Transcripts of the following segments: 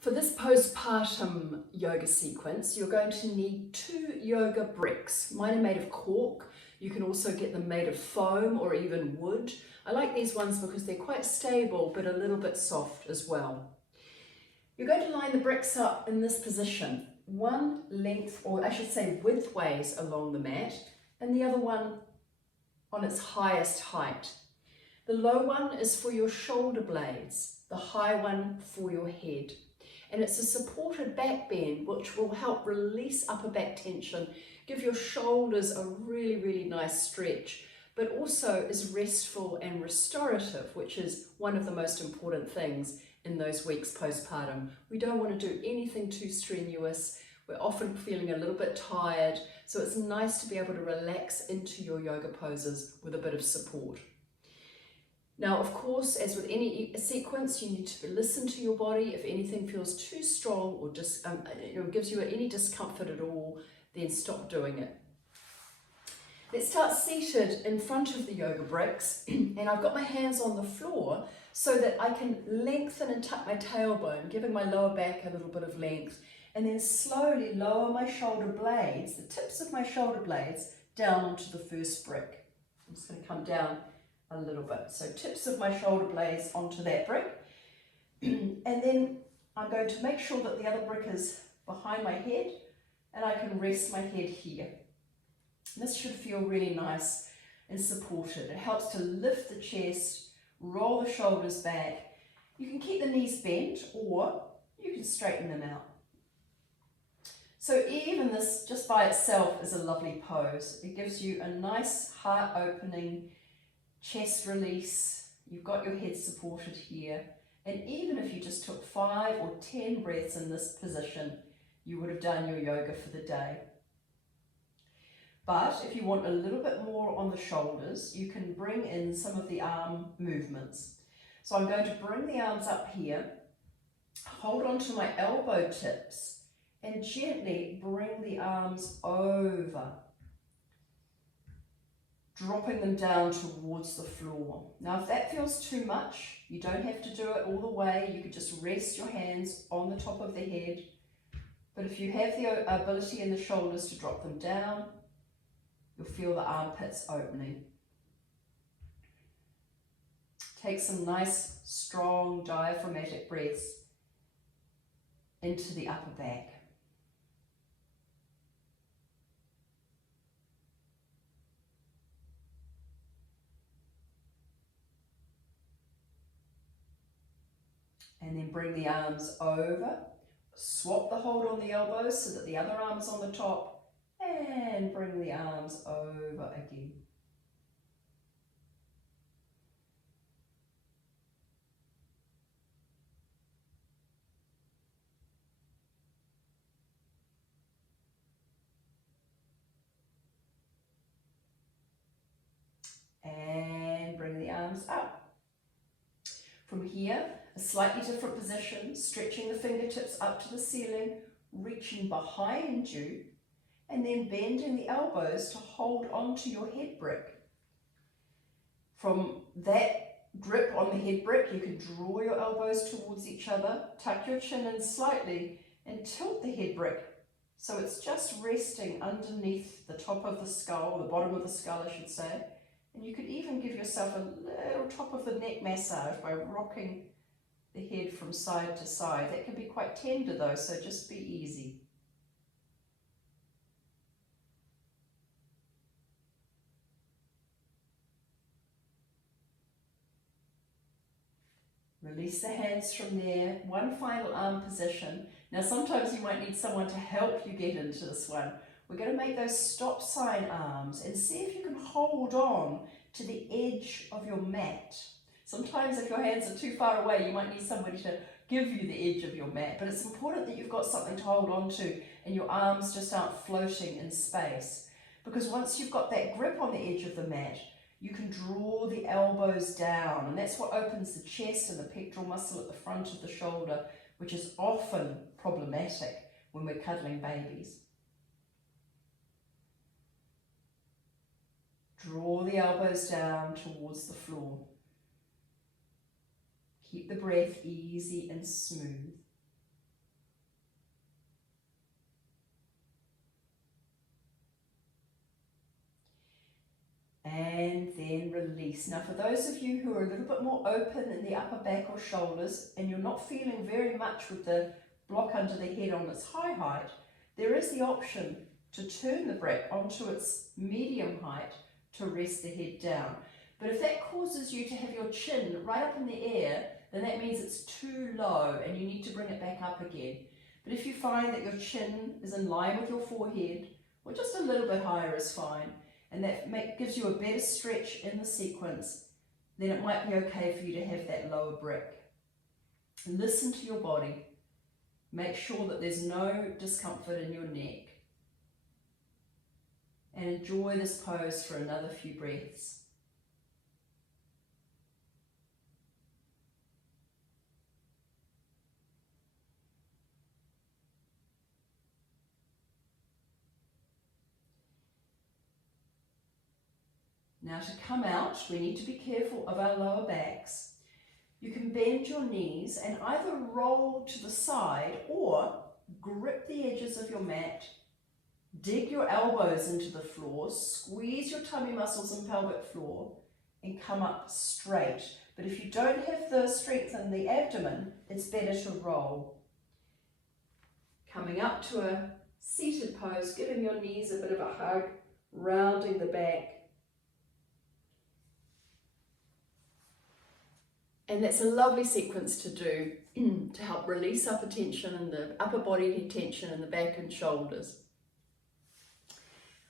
For this postpartum yoga sequence, you're going to need 2 yoga bricks. Mine are made of cork. You can also get them made of foam or even wood. I like these ones because they're quite stable but a little bit soft as well. You're going to line the bricks up in this position, one length, or I should say widthways along the mat, and the other one on its highest height. The low one is for your shoulder blades, the high one for your head. And it's a supported back bend which will help release upper back tension, give your shoulders a really nice stretch, but also is restful and restorative, which is one of the most important things in those weeks postpartum. We don't want to do anything too strenuous. We're often feeling a little bit tired, so it's nice to be able to relax into your yoga poses with a bit of support. Now, of course, as with any sequence, you need to listen to your body. If anything feels too strong or just gives you any discomfort at all, then stop doing it. Let's start seated in front of the yoga bricks, and I've got my hands on the floor so that I can lengthen and tuck my tailbone, giving my lower back a little bit of length, and then slowly lower my shoulder blades, the tips of my shoulder blades, down onto the first brick. I'm just going to come down a little bit. So tips of my shoulder blades onto that brick. And then I'm going to make sure that the other brick is behind my head and I can rest my head here. This should feel really nice and supported. It helps to lift the chest, roll the shoulders back. You can keep the knees bent or you can straighten them out. So even this just by itself is a lovely pose. It gives you a nice heart opening, chest release, you've got your head supported here, and even if you just took 5 or 10 breaths in this position, you would have done your yoga for the day. But if you want a little bit more on the shoulders, you can bring in some of the arm movements. So I'm going to bring the arms up here, hold on to my elbow tips, and gently bring the arms over, dropping them down towards the floor. Now, if that feels too much, you don't have to do it all the way. You could just rest your hands on the top of the head. But if you have the ability in the shoulders to drop them down, you'll feel the armpits opening. Take some nice, strong, diaphragmatic breaths into the upper back. And then bring the arms over, swap the hold on the elbows so that the other arm's on the top, and bring the arms over again. And bring the arms up. From here, a slightly different position, stretching the fingertips up to the ceiling, reaching behind you, and then bending the elbows to hold onto your head brick. From that grip on the head brick, you can draw your elbows towards each other, tuck your chin in slightly, and tilt the head brick so it's just resting underneath the top of the skull, the bottom of the skull I should say. And you could even give yourself a little top of the neck massage by rocking the head from side to side. That can be quite tender though, so just be easy. Release the hands from there. One final arm position. Now sometimes you might need someone to help you get into this one. We're going to make those stop sign arms and see if you can hold on to the edge of your mat. Sometimes if your hands are too far away, you might need somebody to give you the edge of your mat, but it's important that you've got something to hold on to and your arms just aren't floating in space. Because once you've got that grip on the edge of the mat, you can draw the elbows down, and that's what opens the chest and the pectoral muscle at the front of the shoulder, which is often problematic when we're cuddling babies. Draw the elbows down towards the floor. Keep the breath easy and smooth. release. Now for those of you who are a little bit more open in the upper back or shoulders and you're not feeling very much with the block under the head on its high height, there is the option to turn the brick onto its medium height to rest the head down. But if that causes you to have your chin right up in the air, then that means it's too low and you need to bring it back up again. But if you find that your chin is in line with your forehead, or just a little bit higher is fine, and that gives you a better stretch in the sequence, then it might be okay for you to have that lower brick. Listen to your body. Make sure that there's no discomfort in your neck. And enjoy this pose for another few breaths. Now to come out, we need to be careful of our lower backs. You can bend your knees and either roll to the side or grip the edges of your mat, dig your elbows into the floor, squeeze your tummy muscles and pelvic floor and come up straight. But if you don't have the strength in the abdomen, it's better to roll. Coming up to a seated pose, giving your knees a bit of a hug, rounding the back. And that's a lovely sequence to do to help release upper tension and the upper body tension in the back and shoulders.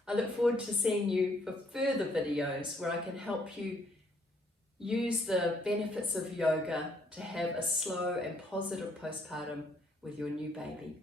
I look forward to seeing you for further videos where I can help you use the benefits of yoga to have a slow and positive postpartum with your new baby.